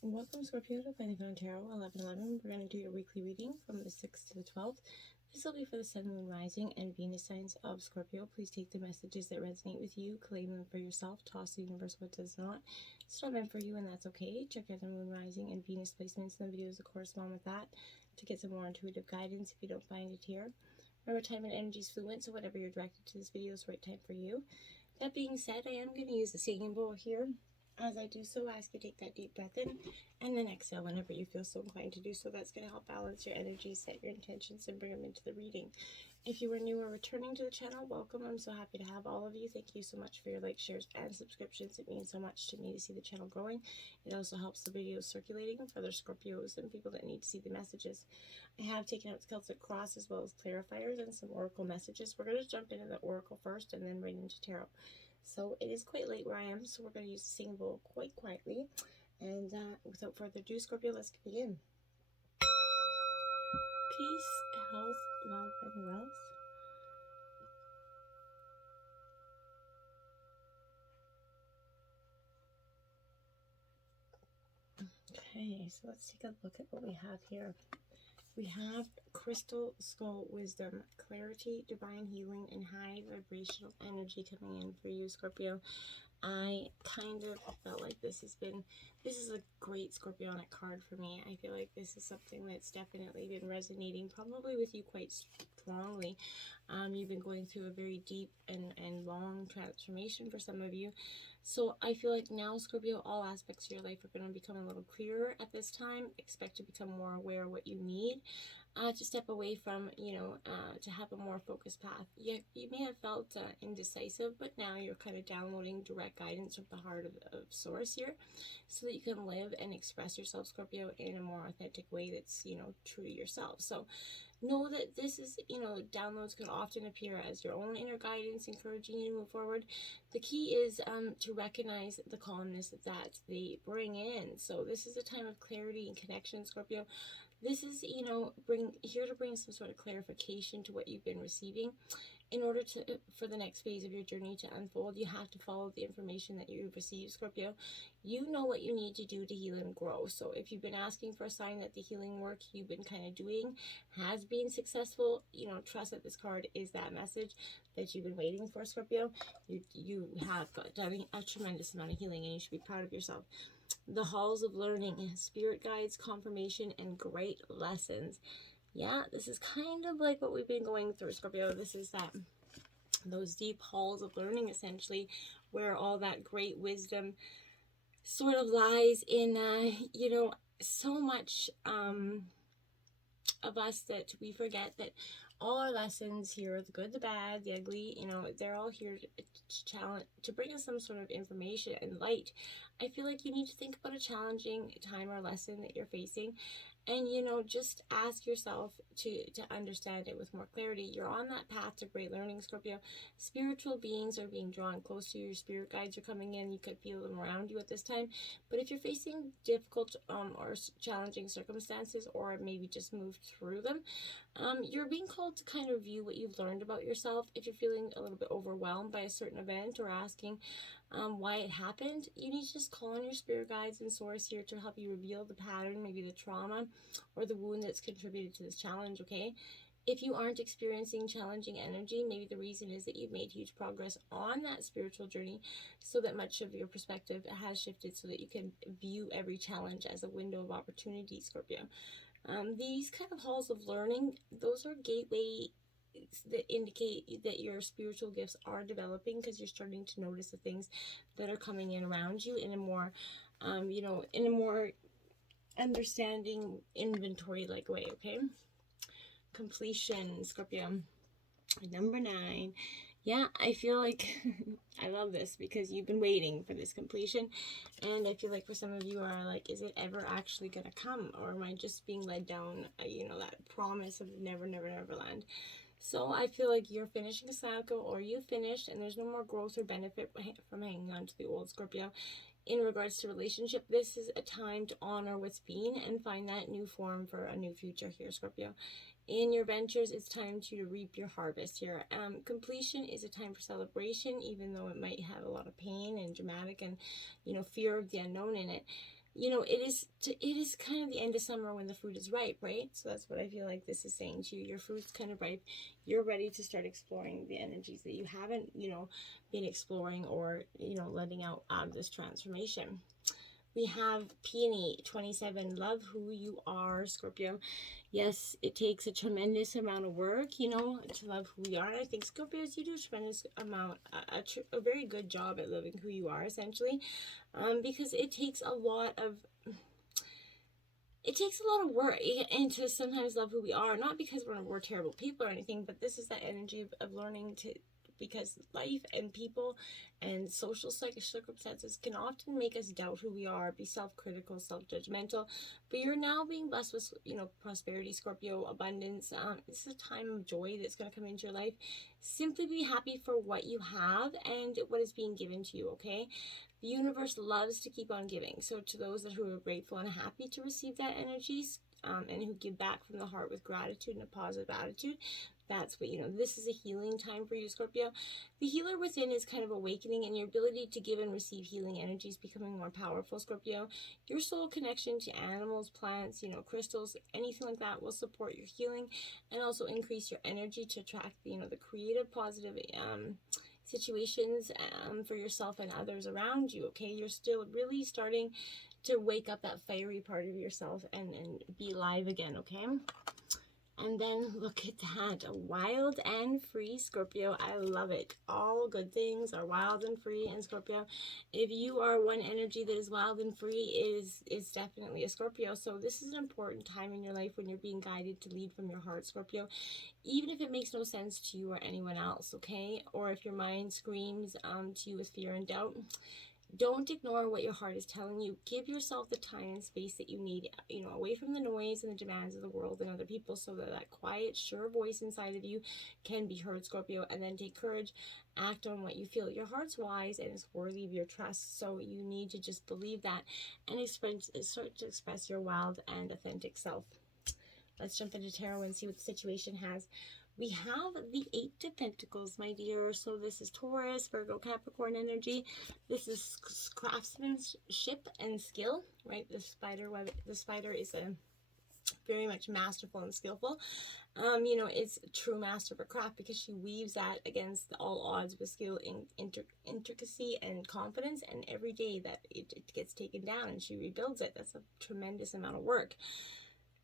Welcome, Scorpio, to Planet Tarot 1111. We're going to do your weekly reading from the 6th to the 12th. This will be for the Sun, Moon, Rising, and Venus signs of Scorpio. Please take the messages that resonate with you, claim them for yourself, toss the universe what does not. It's not meant for you, and that's okay. Check out the Moon, Rising, and Venus placements in the videos that correspond with that to get some more intuitive guidance if you don't find it here. Remember, time and energy is fluent, so whatever you're directed to this video is the right time for you. That being said, I am going to use the singing bowl here. As I do so, I ask you to take that deep breath in and then exhale whenever you feel so inclined to do so. That's going to help balance your energy, set your intentions, and bring them into the reading. If you are new or returning to the channel, welcome. I'm so happy to have all of you. Thank you so much for your likes, shares, and subscriptions. It means so much to me to see the channel growing. It also helps the videos circulating for other Scorpios and people that need to see the messages. I have taken out Celtic Cross as well as clarifiers and some oracle messages. We're going to jump into the oracle first and then right into tarot. So it is quite late where I am, so we're going to use the singing bowl quite quietly. And without further ado, Scorpio, let's begin. Peace, health, love, and wealth. Okay, so let's take a look at what we have here. We have Crystal Skull Wisdom, clarity, divine healing, and high vibrational energy coming in for you, Scorpio. I kind of felt like this is a great Scorpionic card for me. I feel like this is something that's definitely been resonating probably with you quite strongly. You've been going through a very deep and long transformation for some of you. So I feel like now, Scorpio, all aspects of your life are going to become a little clearer at this time. Expect to become more aware of what you need. To step away from, to have a more focused path. You may have felt indecisive, but now you're kind of downloading direct guidance from the heart of Source here so that you can live and express yourself, Scorpio, in a more authentic way that's, true to yourself. So know that this is, downloads can often appear as your own inner guidance, encouraging you to move forward. The key is to recognize the calmness that they bring in. So this is a time of clarity and connection, Scorpio. This is, here to bring some sort of clarification to what you've been receiving. In order for the next phase of your journey to unfold, you have to follow the information that you've received, Scorpio. You know what you need to do to heal and grow. So if you've been asking for a sign that the healing work you've been kind of doing has been successful, trust that this card is that message that you've been waiting for, Scorpio. You have done a tremendous amount of healing, and you should be proud of yourself. The halls of learning, spirit guides, confirmation, and great lessons. Yeah, this is kind of like what we've been going through, Scorpio. This is those deep halls of learning, essentially, where all that great wisdom sort of lies in, so much of us that we forget that all our lessons here, the good, the bad, the ugly, they're all here to bring us some sort of information and light. I feel like you need to think about a challenging time or lesson that you're facing, and just ask yourself to understand it with more clarity. You're on that path to great learning, Scorpio. Spiritual beings are being drawn close to you. Your spirit guides are coming in. You could feel them around you at this time. But if you're facing difficult or challenging circumstances, or maybe just moved through them, you're being called to kind of review what you've learned about yourself. If you're feeling a little bit overwhelmed by a certain event or asking why it happened, you need to just call on your spirit guides and Source here to help you reveal the pattern, maybe the trauma or the wound that's contributed to this challenge, okay? If you aren't experiencing challenging energy, maybe the reason is that you've made huge progress on that spiritual journey, so that much of your perspective has shifted so that you can view every challenge as a window of opportunity, Scorpio. These kind of halls of learning, those are gateways that indicate that your spiritual gifts are developing, because you're starting to notice the things that are coming in around you in a more, in a more understanding, inventory-like way, okay? Completion, Scorpio. Number 9. Yeah, I feel like I love this because you've been waiting for this completion, and I feel like for some of you are like, is it ever actually gonna come, or am I just being led down, that promise of never, never, never land? So I feel like you're finishing a cycle, or you finished, and there's no more growth or benefit from hanging on to the old, Scorpio. In regards to relationship, this is a time to honor what's been and find that new form for a new future here, Scorpio. In your ventures, it's time to reap your harvest here. Completion is a time for celebration, even though it might have a lot of pain and dramatic and, fear of the unknown in it. you know, it is kind of the end of summer when the fruit is ripe, right? So that's what I feel like this is saying to you. Your fruit's kind of ripe. You're ready to start exploring the energies that you haven't, you know, been exploring, or, you know, letting out of this transformation. We have Peony 27. Love who you are, Scorpio. Yes, it takes a tremendous amount of work, you know, to love who we are. I think Scorpios, you do a tremendous amount, a very good job at loving who you are, essentially, because it takes a lot of work and to sometimes love who we are, not because we're terrible people or anything, but this is that energy of learning to, because life and people and social circumstances can often make us doubt who we are, be self-critical, self-judgmental. But you're now being blessed with, you know, prosperity, Scorpio, abundance. This is a time of joy that's going to come into your life. Simply be happy for what you have and what is being given to you, okay? The universe loves to keep on giving. So to those who are grateful and happy to receive that energy, and who give back from the heart with gratitude and a positive attitude, that's what, you know, this is a healing time for you, Scorpio. The healer within is kind of awakening, and your ability to give and receive healing energy is becoming more powerful, Scorpio. Your soul connection to animals, plants, you know, crystals, anything like that will support your healing and also increase your energy to attract, you know, the creative, positive situations for yourself and others around you, okay? You're still really starting to wake up that fiery part of yourself and be alive again, okay? And then look at that, wild and free, Scorpio. I love it. All good things are wild and free in Scorpio. If you are one energy that is wild and free, is definitely a Scorpio. So this is an important time in your life when you're being guided to lead from your heart, Scorpio. Even if it makes no sense to you or anyone else, okay? Or if your mind screams to you with fear and doubt, don't ignore what your heart is telling you. Give yourself the time and space that you need, you know, away from the noise and the demands of the world and other people, so that that quiet, sure voice inside of you can be heard, Scorpio. And then take courage, act on what you feel. Your heart's wise and it's worthy of your trust, so you need to just believe that and start to express your wild and authentic self. Let's jump into tarot and see what the situation has. We have the Eight of Pentacles, my dear. So this is Taurus, Virgo, Capricorn energy. This is craftsmanship and skill, right? The spider is a very much masterful and skillful. You know, it's a true master of her craft because she weaves that against all odds with skill, intricacy, and confidence. And every day that it gets taken down and she rebuilds it, that's a tremendous amount of work.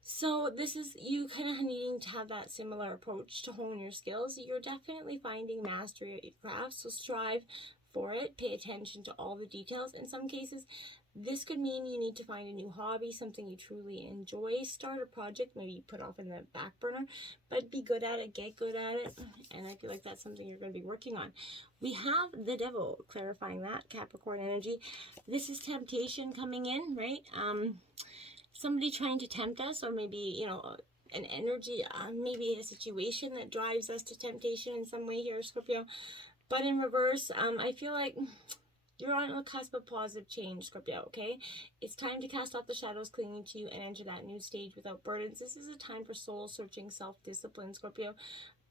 So this is you kind of needing to have that similar approach to hone your skills. You're definitely finding mastery at your craft, so strive for it. Pay attention to all the details. In some cases, this could mean you need to find a new hobby, something you truly enjoy. Start a project maybe you put off in the back burner, but be good at it, get good at it, and I feel like that's something you're going to be working on. We have the Devil, clarifying that, Capricorn energy. This is temptation coming in, right? Somebody trying to tempt us, or maybe, you know, an energy, maybe a situation that drives us to temptation in some way here, Scorpio. But in reverse, I feel like you're on the cusp of positive change, Scorpio, okay? It's time to cast off the shadows clinging to you and enter that new stage without burdens. This is a time for soul-searching self-discipline, Scorpio.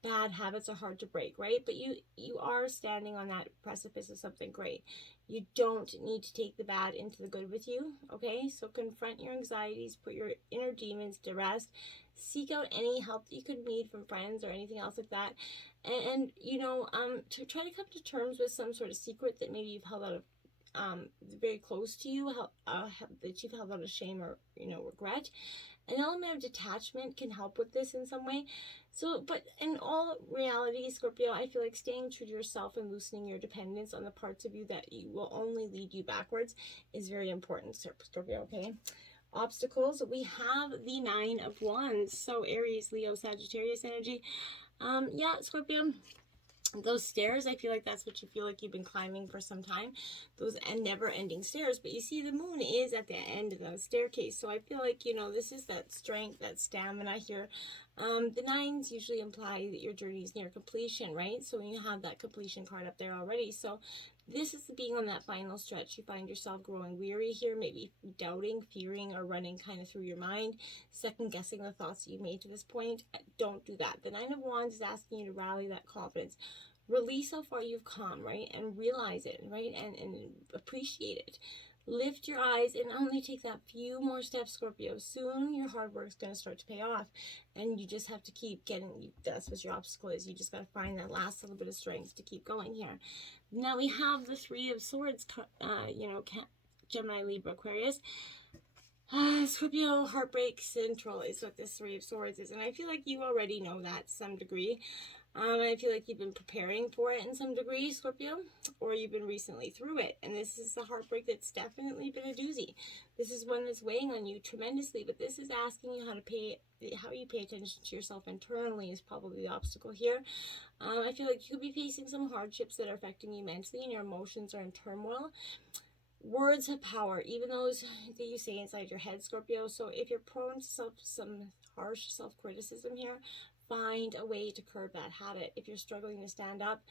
Bad habits are hard to break, right? But you are standing on that precipice of something great. You don't need to take the bad into the good with you, okay? So confront your anxieties, put your inner demons to rest, seek out any help that you could need from friends or anything else like that, and you know, to try to come to terms with some sort of secret that maybe you've held out of very close to you, that you've held out of shame or, you know, regret. An element of detachment can help with this in some way. So, but in all reality, Scorpio, I feel like staying true to yourself and loosening your dependence on the parts of you that you will only lead you backwards is very important, Scorpio, okay? Obstacles, we have the Nine of Wands. So Aries, Leo, Sagittarius energy. Yeah, Scorpio, those stairs, I feel like that's what you feel like you've been climbing for some time, those never-ending stairs. But you see, the moon is at the end of the staircase, so I feel like, you know, this is that strength, that stamina here. The nines usually imply that your journey is near completion, right? So when you have that completion card up there already, so this is being on that final stretch. You find yourself growing weary here, maybe doubting, fearing, or running kind of through your mind, second guessing the thoughts that you made to this point. Don't do that. The Nine of Wands is asking you to rally that confidence. Release how far you've come, right? And realize it, right? And appreciate it. Lift your eyes and only take that few more steps, Scorpio. Soon your hard work is going to start to pay off, and you just have to keep getting, that's what your obstacle is. You just got to find that last little bit of strength to keep going here. Now we have the Three of Swords, Gemini, Libra, Aquarius. Scorpio, heartbreak central is what this Three of Swords is, and I feel like you already know that to some degree. I feel like you've been preparing for it in some degree, Scorpio, or you've been recently through it, and this is a heartbreak that's definitely been a doozy. This is one that's weighing on you tremendously, but this is asking you how you pay attention to yourself internally is probably the obstacle here. I feel like you could be facing some hardships that are affecting you mentally, and your emotions are in turmoil. Words have power, even those that you say inside your head, Scorpio. So if you're prone to some harsh self-criticism here, find a way to curb that habit. If you're struggling to stand up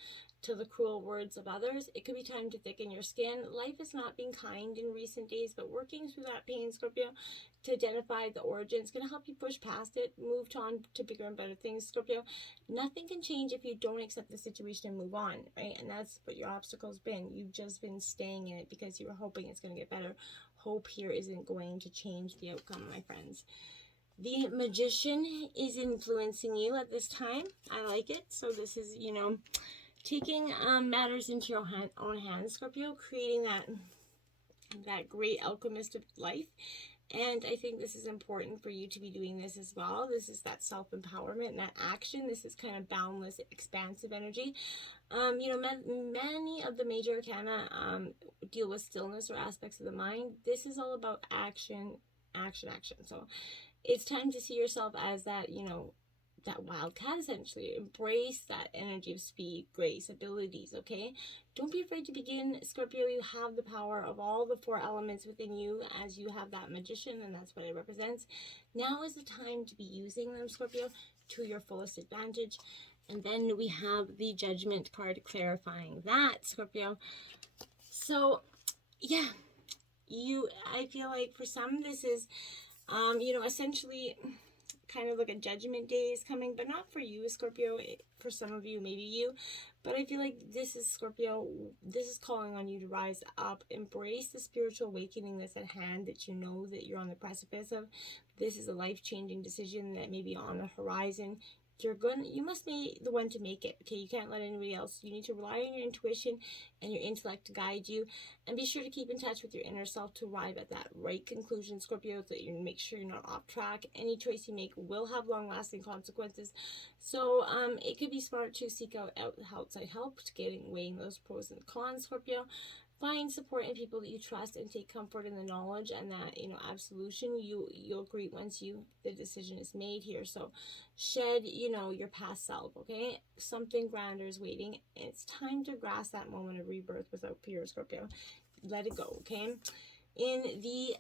to the cruel words of others, it could be time to thicken your skin. Life has not been kind in recent days, but working through that pain, Scorpio, to identify the origin is going to help you push past it, move on to bigger and better things, Scorpio. Nothing can change if you don't accept the situation and move on, right? And that's what your obstacle's been. You've just been staying in it because you were hoping it's going to get better. Hope here isn't going to change the outcome, my friends. The Magician is influencing you at this time. I like it. So this is, taking matters into your own hands, Scorpio, creating that great alchemist of life. And I think this is important for you to be doing this as well. This is that self-empowerment and that action. This is kind of boundless, expansive energy. Many of the major arcana deal with stillness or aspects of the mind. This is all about action, action, action. So it's time to see yourself as that, that wildcat, essentially. Embrace that energy of speed, grace, abilities, okay? Don't be afraid to begin, Scorpio. You have the power of all the 4 elements within you, as you have that Magician, and that's what it represents. Now is the time to be using them, Scorpio, to your fullest advantage. And then we have the Judgment card clarifying that, Scorpio. So, yeah, I feel like for some, this is essentially kind of like a judgment day is coming, but not for you, Scorpio. For some of you, maybe you. But I feel like this is, Scorpio, this is calling on you to rise up, embrace the spiritual awakening that's at hand, that you know that you're on the precipice of. This is a life-changing decision that may be on the horizon. You must be the one to make it, okay? You can't let anybody else. You need to rely on your intuition and your intellect to guide you, and be sure to keep in touch with your inner self to arrive at that right conclusion, Scorpio, so that you make sure you're not off track. Any choice you make will have long-lasting consequences. So it could be smart to seek out outside help to weighing those pros and cons, Scorpio. Find support in people that you trust and take comfort in the knowledge and that, absolution you'll greet once the decision is made here. So shed, your past self, okay? Something grander is waiting. It's time to grasp that moment of rebirth without fear, Scorpio. Let it go, okay? In the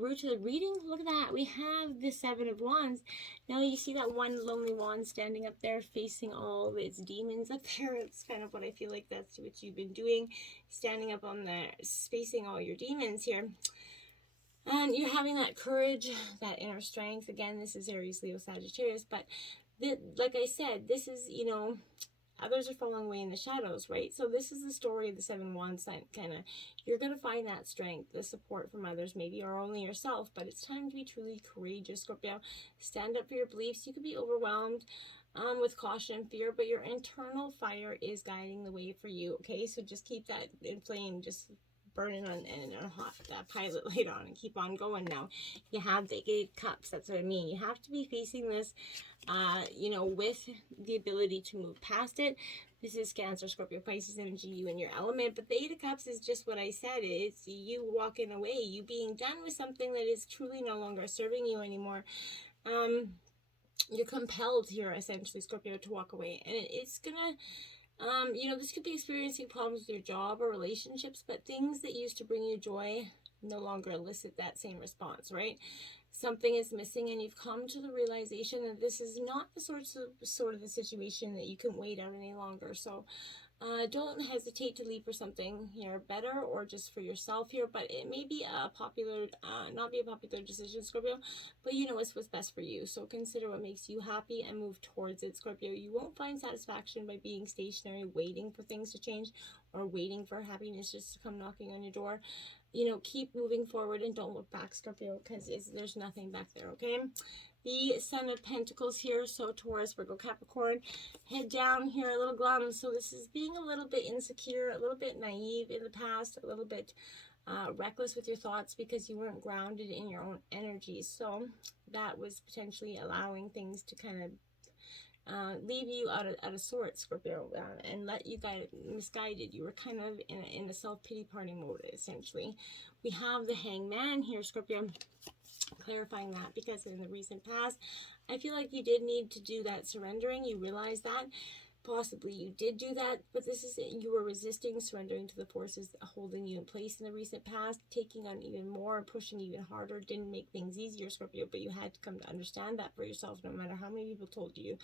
root to the reading, look at that. We have the 7 of Wands. Now you see that one lonely wand standing up there facing all of its demons up there. It's kind of what I feel like that's what you've been doing. Standing up on there, facing all your demons here. And you're having that courage, that inner strength. Again, this is Aries, Leo, Sagittarius. But like I said, this is, others are falling away in the shadows, right? So this is the story of the 7 Wands, kind of. You're going to find that strength, the support from others, maybe, or only yourself. But it's time to be truly courageous, Scorpio. Stand up for your beliefs. You could be overwhelmed with caution and fear, but your internal fire is guiding the way for you, okay? So just keep that inflamed, just burning on a hot pilot light on, and keep on going. Now you have the 8 cups. That's what I mean. You have to be facing this with the ability to move past it. This is Cancer, Scorpio, Pisces energy, you and your element. But the 8 of Cups is just what I said. It's you walking away, you being done with something that is truly no longer serving you anymore. You're compelled here, essentially, Scorpio, to walk away. And it's gonna, this could be experiencing problems with your job or relationships, but things that used to bring you joy no longer elicit that same response, right? Something is missing, and you've come to the realization that this is not the sort of the situation that you can wait out any longer. So don't hesitate to leave for something here better, or just for yourself here. But it may be not be a popular decision, Scorpio, but it's what's best for you. So consider what makes you happy and move towards it, Scorpio. You won't find satisfaction by being stationary, waiting for things to change, or waiting for happiness just to come knocking on your door. you know, keep moving forward and don't look back, Scorpio, because there's nothing back there, okay? The Sun of Pentacles here, so Taurus, Virgo, Capricorn, head down here, a little glum. So this is being a little bit insecure, a little bit naive in the past, a little bit reckless with your thoughts because you weren't grounded in your own energy. So that was potentially allowing things to kind of leave you out of sorts, Scorpio, and let you guide misguided. You were kind of in a self-pity party mode, essentially. We have the Hangman here, Scorpio, clarifying that because in the recent past, I feel like you did need to do that surrendering. You realize that. Possibly you did do that, but this is you were resisting surrendering to the forces holding you in place in the recent past. Taking on even more and pushing even harder didn't make things easier, Scorpio, but you had to come to understand that for yourself, no matter how many people told you.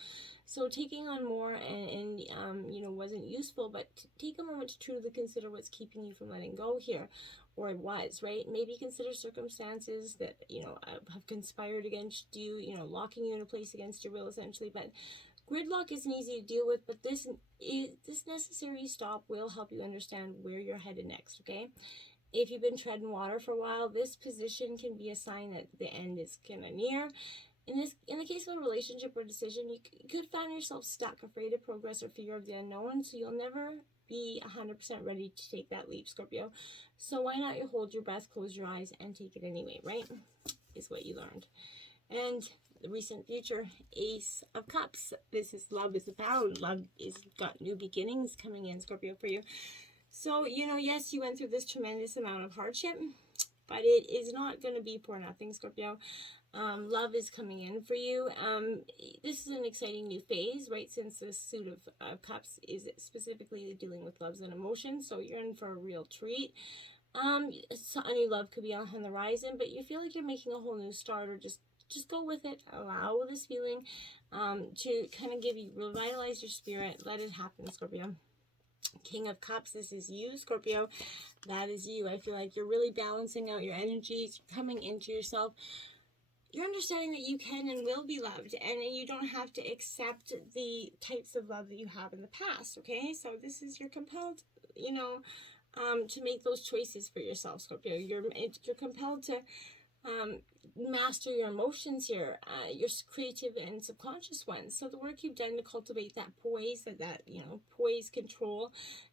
So taking on more and you know, wasn't useful, but take a moment to truly consider what's keeping you from letting go here, or it was, right? Maybe consider circumstances that, you know, have conspired against you, you know, locking you in a place against your will, essentially. But gridlock isn't easy to deal with, but this necessary stop will help you understand where you're headed next, okay? If you've been treading water for a while, this position can be a sign that the end is kind of near. In the case of a relationship or decision, you could find yourself stuck, afraid of progress or fear of the unknown, so you'll never be 100% ready to take that leap, Scorpio. So why not you hold your breath, close your eyes, and take it anyway, right? Is what you learned. And the recent future, Ace of Cups. This is love is about. Love is got new beginnings coming in, Scorpio, for you. So, you know, yes, you went through this tremendous amount of hardship, but it is not going to be for nothing, Scorpio. Love is coming in for you. This is an exciting new phase, right? Since the suit of cups is specifically dealing with loves and emotions, so you're in for a real treat. So any love could be on the horizon, but you feel like you're making a whole new start, or just go with it. Allow this feeling to kind of revitalize your spirit. Let it happen, Scorpio. King of Cups, this is you, Scorpio. That is you. I feel like you're really balancing out your energies, coming into yourself. You're understanding that you can and will be loved, and you don't have to accept the types of love that you have in the past, okay? So this is, you're compelled, you know, to make those choices for yourself, Scorpio. You're compelled to master your emotions here, your creative and subconscious ones. So the work you've done to cultivate that poise, that you know, poise control,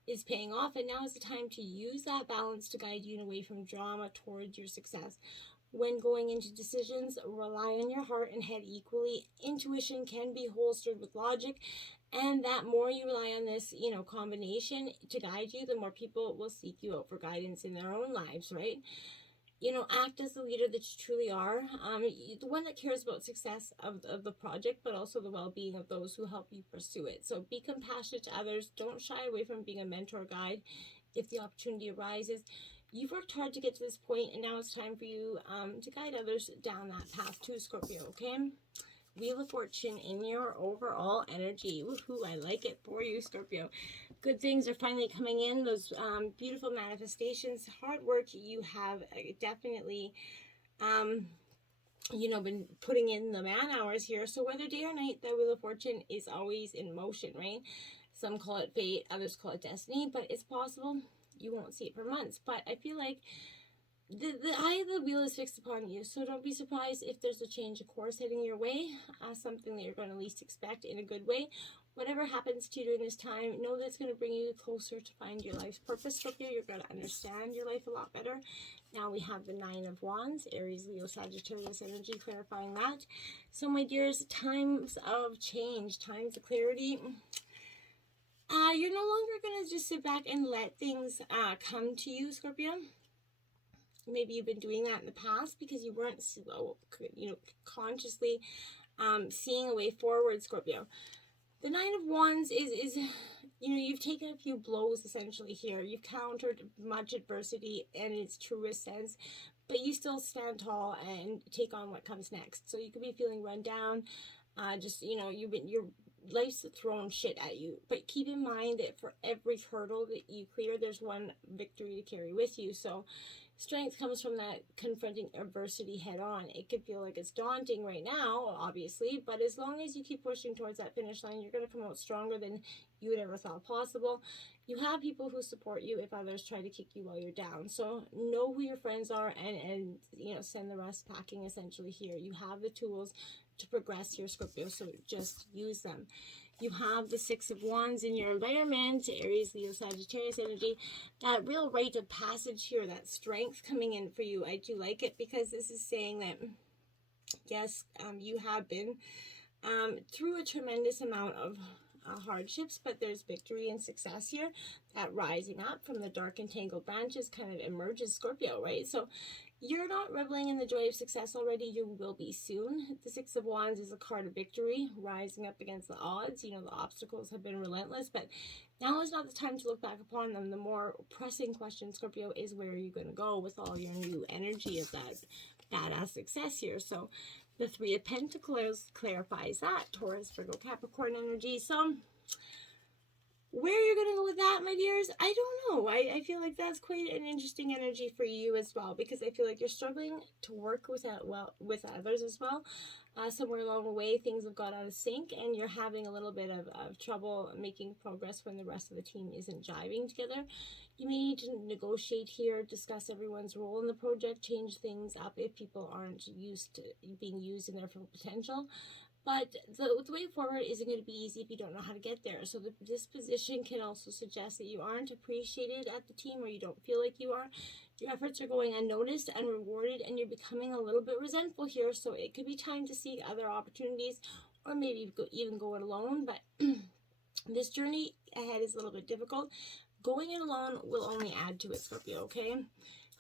is paying off, and now is the time to use that balance to guide you away from drama towards your success. When going into decisions, rely on your heart and head equally. Intuition can be holstered with logic, and that more you rely on this, you know, combination to guide you, the more people will seek you out for guidance in their own lives, right? You know, act as the leader that you truly are, the one that cares about success of the project, but also the well-being of those who help you pursue it. So be compassionate to others. Don't shy away from being a mentor guide if the opportunity arises. You've worked hard to get to this point, and now it's time for you to guide others down that path too, Scorpio, okay? Wheel of Fortune in your overall energy. Woohoo, I like it for you, Scorpio. Good things are finally coming in. Those beautiful manifestations, hard work you have definitely, you know, been putting in the man hours here. So whether day or night, the Wheel of Fortune is always in motion, right? Some call it fate, others call it destiny, but it's possible you won't see it for months. But I feel like the eye of the wheel is fixed upon you, so don't be surprised if there's a change of course heading your way, something that you're going to least expect in a good way. Whatever happens to you during this time, know that's going to bring you closer to find your life's purpose, Scorpio. You're going to understand your life a lot better. Now we have the Nine of Wands, Aries, Leo, Sagittarius energy, clarifying that. So my dears, times of change, times of clarity. You're no longer going to just sit back and let things come to you, Scorpio. Maybe you've been doing that in the past because you weren't, you know, consciously seeing a way forward, Scorpio. The Nine of Wands is, you know, you've taken a few blows essentially here. You've countered much adversity in its truest sense, but you still stand tall and take on what comes next. So you could be feeling run down, just, you know, your life's thrown shit at you. But keep in mind that for every hurdle that you clear, there's one victory to carry with you. So strength comes from that confronting adversity head on. It could feel like it's daunting right now, obviously, but as long as you keep pushing towards that finish line, you're going to come out stronger than you would ever thought possible. You have people who support you if others try to kick you while you're down. So know who your friends are, and you know, send the rest packing essentially here. You have the tools to progress here, Scorpio, so just use them. You have the Six of Wands in your environment, Aries, Leo, Sagittarius energy. That real rite of passage here, that strength coming in for you. I do like it because this is saying that, yes, you have been through a tremendous amount of hardships, but there's victory and success here. That rising up from the dark and tangled branches kind of emerges, Scorpio, right? So you're not reveling in the joy of success already. You will be soon. The Six of Wands is a card of victory, rising up against the odds. You know, the obstacles have been relentless, but now is not the time to look back upon them. The more pressing question, Scorpio, is where are you going to go with all your new energy of that badass success here? So the Three of Pentacles clarifies that. Taurus, Virgo, Capricorn energy. So where you're going to go with that, my dears, I don't know. I feel like that's quite an interesting energy for you as well, because I feel like you're struggling to work with that with others as well. Somewhere along the way, things have got out of sync, and you're having a little bit of trouble making progress when the rest of the team isn't jiving together. You may need to negotiate here, discuss everyone's role in the project, change things up if people aren't used to being used in their full potential. But the way forward isn't going to be easy if you don't know how to get there. So this position can also suggest that you aren't appreciated at the team, or you don't feel like you are. Your efforts are going unnoticed and rewarded, and you're becoming a little bit resentful here. So it could be time to seek other opportunities, or maybe even go it alone. But this journey ahead is a little bit difficult. Going it alone will only add to it, Scorpio, okay?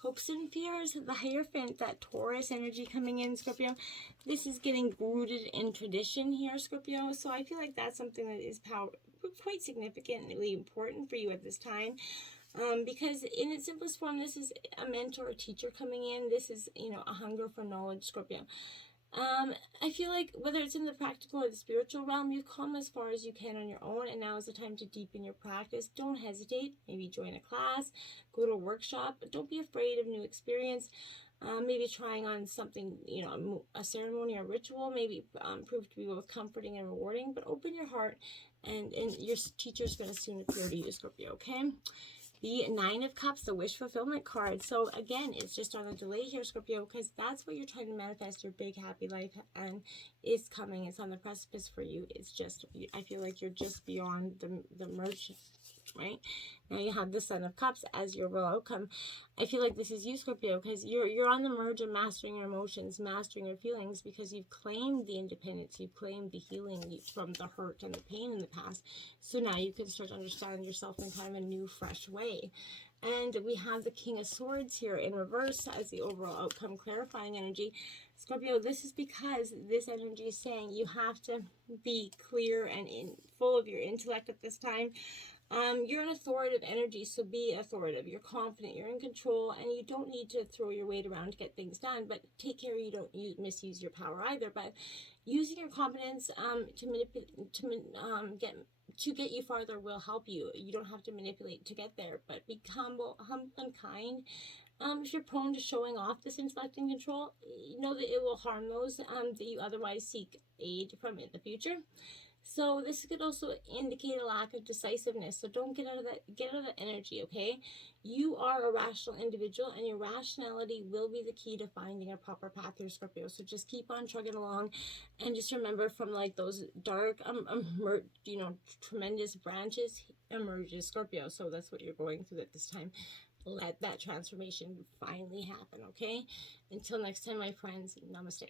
Hopes and fears, the Hierophant, that Taurus energy coming in, Scorpio. This is getting rooted in tradition here, Scorpio. So I feel like that's something that is quite significantly important for you at this time. Because in its simplest form, this is a mentor or teacher coming in. This is, you know, a hunger for knowledge, Scorpio. I feel like whether it's in the practical or the spiritual realm, you've come as far as you can on your own, and now is the time to deepen your practice. Don't hesitate. Maybe join a class, go to a workshop, but don't be afraid of new experience. Maybe trying on something, you know, a ceremony or ritual, maybe prove to be both comforting and rewarding, but open your heart, and your teacher's going to soon appear to you, Scorpio, okay? The Nine of Cups, the wish fulfillment card. So again, it's just on a delay here, Scorpio, because that's what you're trying to manifest, your big happy life, and it's coming. It's on the precipice for you. It's just, I feel like you're just beyond the merge, right? Now you have the Son of Cups as your real outcome. I feel like this is you, Scorpio, because you're on the merge of mastering your emotions, mastering your feelings, because you've claimed the independence, you've claimed the healing from the hurt and the pain in the past. So now you can start to understand yourself in kind of a new, fresh way. And we have the King of Swords here in reverse as the overall outcome clarifying energy. Scorpio, this is because this energy is saying you have to be clear and full of your intellect at this time. You're an authoritative energy, so be authoritative. You're confident, you're in control, and you don't need to throw your weight around to get things done, but take care you don't misuse your power either. But using your competence to get you farther will help you. You don't have to manipulate to get there, but be humble and kind. If you're prone to showing off this intellect and control, you know that it will harm those that you otherwise seek aid from in the future. So this could also indicate a lack of decisiveness. So don't get out of that energy, okay? You are a rational individual, and your rationality will be the key to finding a proper path here, Scorpio. So just keep on trucking along, and just remember, from like those dark, tremendous branches emerges Scorpio. So that's what you're going through at this time. Let that transformation finally happen, okay? Until next time, my friends, namaste.